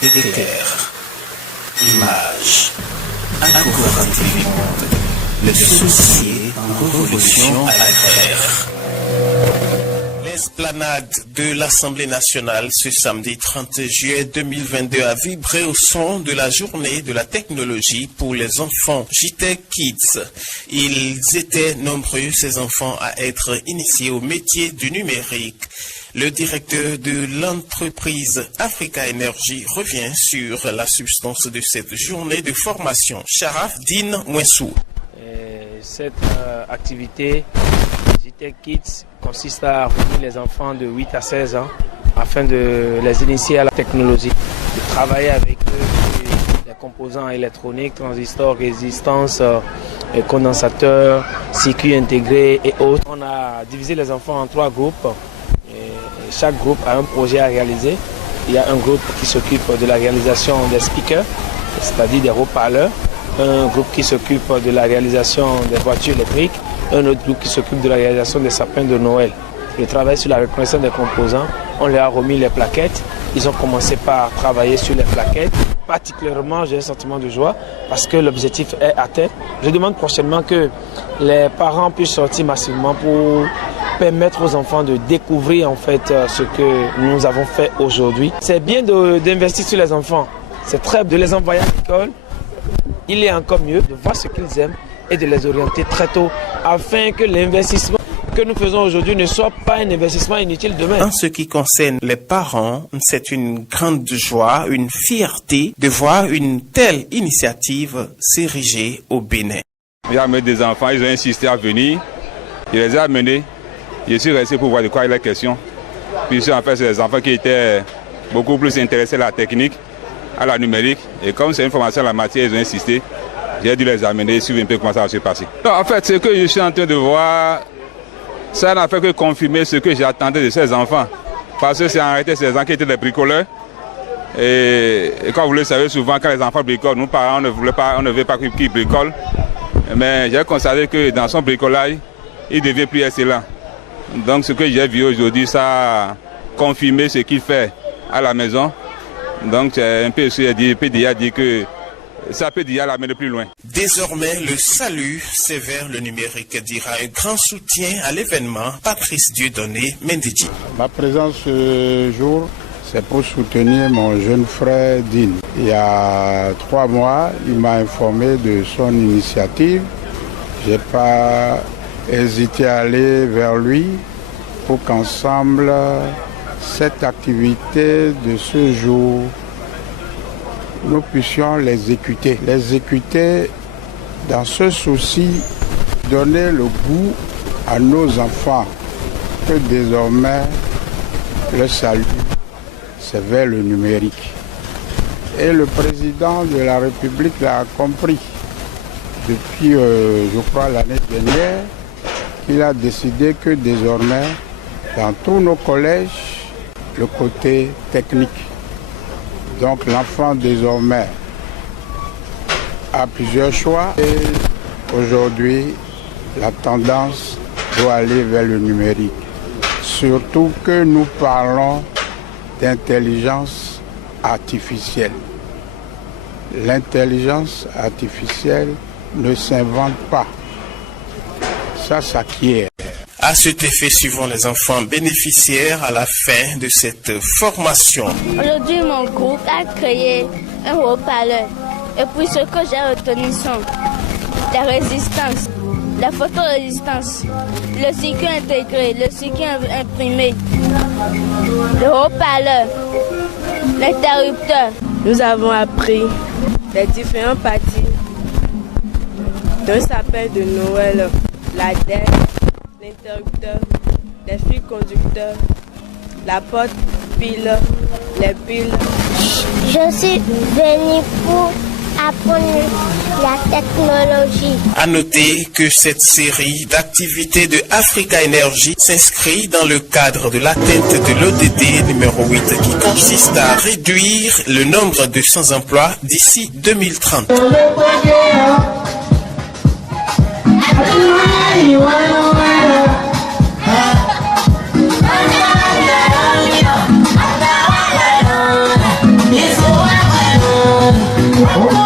Éclair, image, incohérente du monde, le souci en révolution agraire. L'esplanade de l'Assemblée nationale ce samedi 30 juillet 2022 a vibré au son de la journée de la technologie pour les enfants JTech Kids. Ils étaient nombreux, ces enfants, à être initiés au métier du numérique. Le directeur de l'entreprise Africa Energy revient sur la substance de cette journée de formation. Sharaf Din Mouessou. Cette activité JTech Kids consiste à réunir les enfants de 8 à 16 ans afin de les initier à la technologie, de travailler avec eux les composants électroniques, transistors, résistances, condensateurs, circuits intégrés et autres. On a divisé les enfants en 3 groupes. Et chaque groupe a un projet à réaliser. Il y a un groupe qui s'occupe de la réalisation des speakers, c'est-à-dire des haut-parleurs. Un groupe qui s'occupe de la réalisation des voitures électriques. Un autre groupe qui s'occupe de la réalisation des sapins de Noël. Ils travaillent sur la reconnaissance des composants. On leur a remis les plaquettes. Ils ont commencé par travailler sur les plaquettes. Particulièrement, j'ai un sentiment de joie parce que l'objectif est atteint. Je demande prochainement que les parents puissent sortir massivement pour permettre aux enfants de découvrir en fait ce que nous avons fait aujourd'hui. C'est bien d'investir sur les enfants. C'est très bien de les envoyer à l'école. Il est encore mieux de voir ce qu'ils aiment et de les orienter très tôt afin que l'investissement que nous faisons aujourd'hui ne soit pas un investissement inutile demain. En ce qui concerne les parents, c'est une grande joie, une fierté de voir une telle initiative s'ériger au Bénin. J'ai amené des enfants, ils ont insisté à venir. Je les ai amenés. Je suis resté pour voir de quoi il est question. Puis en fait, c'est des enfants qui étaient beaucoup plus intéressés à la technique, à la numérique. Et comme c'est une formation à la matière, ils ont insisté. J'ai dû les amener et suivre un peu comment ça va se passer. Non, en fait, ce que je suis en train de voir, ça n'a fait que confirmer ce que j'attendais de ces enfants. Parce que c'est en réalité ces enfants qui étaient des bricoleurs. Et comme vous le savez, souvent quand les enfants bricolent, nous parents on ne veut pas qu'ils bricolent. Mais j'ai constaté que dans son bricolage, il ne devait plus être là. Donc ce que j'ai vu aujourd'hui, ça a confirmé ce qu'il fait à la maison. Donc c'est un peu ce qu'il peut déjà dire que ça peut déjà l'amener plus loin. Désormais, le salut, c'est vers le numérique, dira un grand soutien à l'événement. Patrice Dieudonné Mendidji. Ma présence ce jour, c'est pour soutenir mon jeune frère Din. Il y a 3 mois, il m'a informé de son initiative. Je n'ai pas hésité à aller vers lui pour qu'ensemble, cette activité de ce jour, nous puissions l'exécuter. L'exécuter dans ce souci, donner le goût à nos enfants que désormais, le salut, c'est vers le numérique. Et le président de la République l'a compris depuis, je crois, l'année dernière, qu'il a décidé que désormais, dans tous nos collèges, le côté technique. Donc l'enfant désormais a plusieurs choix et aujourd'hui, la tendance doit aller vers le numérique. Surtout que nous parlons d'intelligence artificielle. L'intelligence artificielle ne s'invente pas. Ça s'acquiert. À cet effet, suivant les enfants bénéficiaires à la fin de cette formation. Aujourd'hui, mon groupe a créé un haut-parleur. Et puis ce que j'ai retenu sont la résistance, la photorésistance, le circuit intégré, le circuit imprimé, le haut-parleur, l'interrupteur. Nous avons appris les différentes parties d'un sapin de Noël, la dette, l'interrupteur, les fils conducteurs, la porte pile, les piles. Je suis venue pour apprendre la technologie. À noter que cette série d'activités de Africa Energy s'inscrit dans le cadre de l'atteinte de l'ODD numéro 8 qui consiste à réduire le nombre de sans-emploi d'ici 2030. It's Oh,